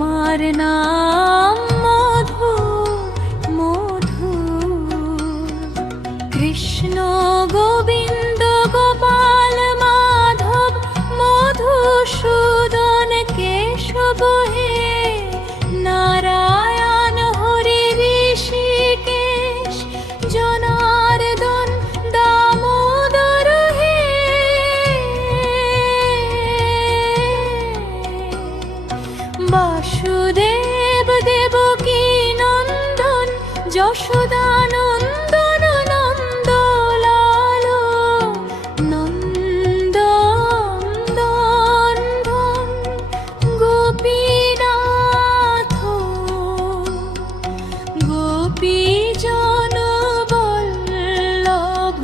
তোমার নাম মধু মধু। কৃষ্ণ গোবিন্দ গোপাল মাধব মধুসূদন কেশব হে, নারায়ণ হরি ঋষিকেশ জনার্দন দামোদর হে। বাসুদেব দেবকী নন্দন যশোদানন্দন নন্দলাল নন্দনন্দন গোপীনাথ গোপীজন বল্লভ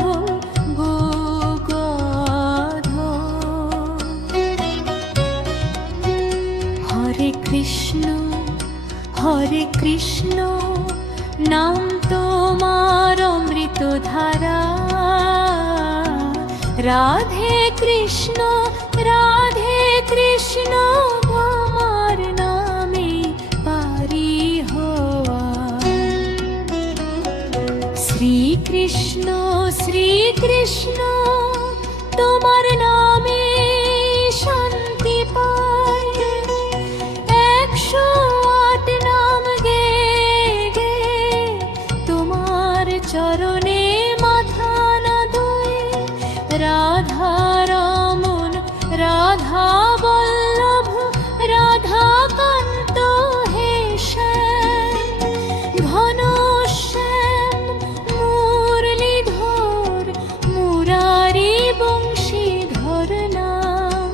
গোগাধ। হরে কৃষ্ণ নাম তোমার অমৃত ধারা। রাধে কৃষ্ণ তোমার নামে পারি হওয়া। শ্রীকৃষ্ণ তোমার নামে শান্তি পায়। 108 নাম গে গে তোমার চরণে মাথা না দোয়। রাধা রমন রাধা বল্লভ রাধাকান্ত হে শ্যাম। ঘনশ্যাম মুরলীধর মুরারি বংশীধর নাম।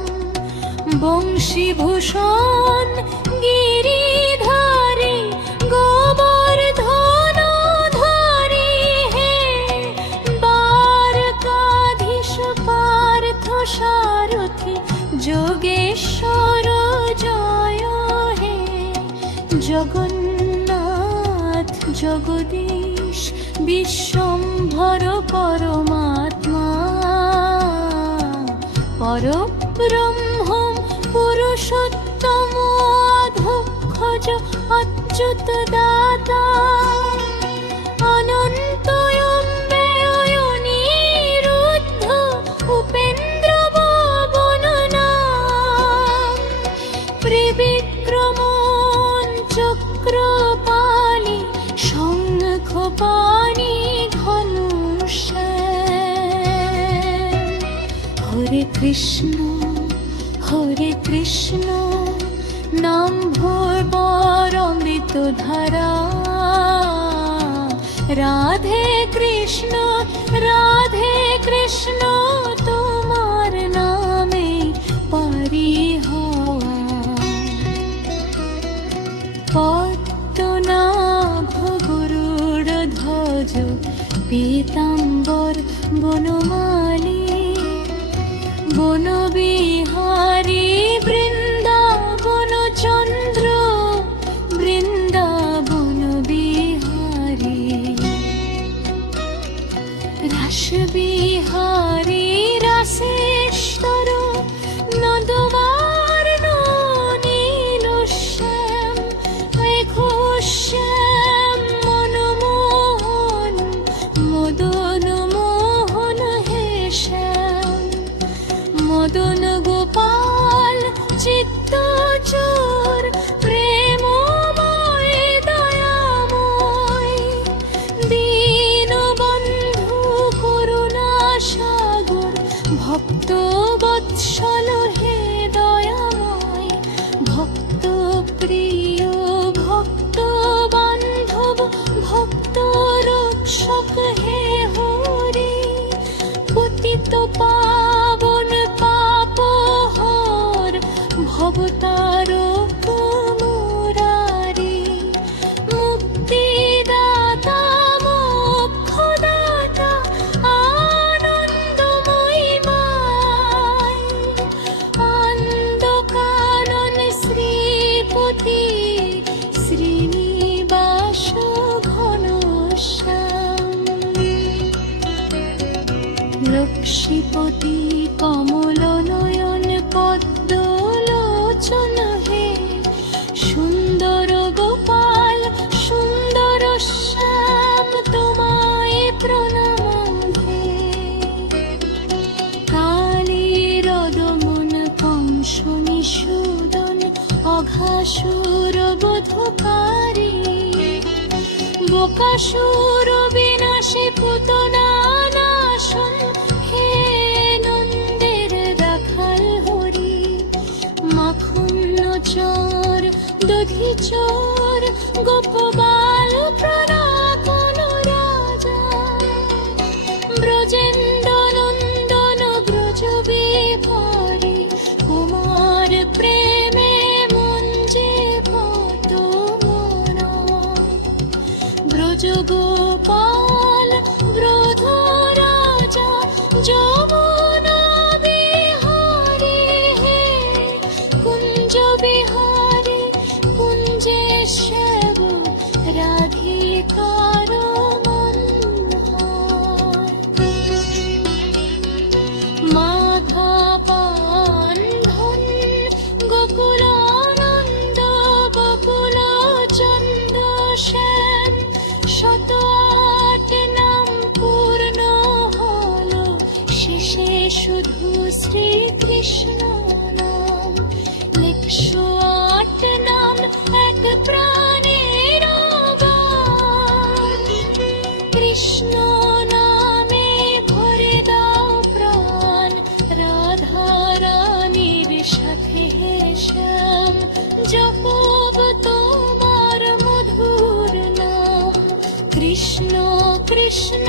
বংশীভূষণ গিরিধারী গোবর্ধন ধারী হে। দ্বারকাধীশ পার্থ সারথি যোগেশ্বর জয় হে। জগন্নাথ জগদীশ বিশ্বম্ভর পরমাত্মা। পরব্রহ্ম পুরুষোত্তম অধক্ষজ অচ্যুত দাতা। অনন্ত ব্যয় নিরুদ্ধ উপেন্দ্র ভবন নাম। ত্রিবিক্রমণ চক্রপাণি শঙ্খপাণি ঘনশ্যাম। হরে কৃষ্ণ নাম ভোর অমৃত ধারা। রাধে কৃষ্ণ তোমার নামে পারি হওয়া। পদ্মনাভ গরুড়ধ্বজ পীতাম্বর বনমালী। বনবিহারী বৃন্দাবন চন্দ্র বৃন্দাবন বিহারী। রাসবিহারী রাসেশ্বর নদবার্ণ নীলশ্যাম। ঘোশ্যাম মনমোহন মদন মোহন হে। উপকারী বকাসুর বিনাশী পুতনা নাশন হে নন্দের রাখাল হরি মাখন চোর দধি চোর গোপবাল প্রণাপন রাজা ব্রজেন্দ্র নন্দন ব্রজ বিহারী কুমার প্রেমে মঞ্জে ভত মনা ব্রজ গোপাল ব্রধ রাজা যমুনা বিহারী হে কুঞ্জ বিহারী কুঞ্জেশ্বর রাধিকার মাধবান ধন গোকুলানন্দ বকুল চন্দ্র শ্যাম শত আট নাম পূর্ণ হলো শেষে শুধু শ্রীকৃষ্ণ নাম 108 নাম এক প্রাণের গান কৃষ্ণ নামে ভরে দাও প্রাণ রাধা রানীর সাথে শ্যাম জপব তোমার মধুর নাম কৃষ্ণ কৃষ্ণ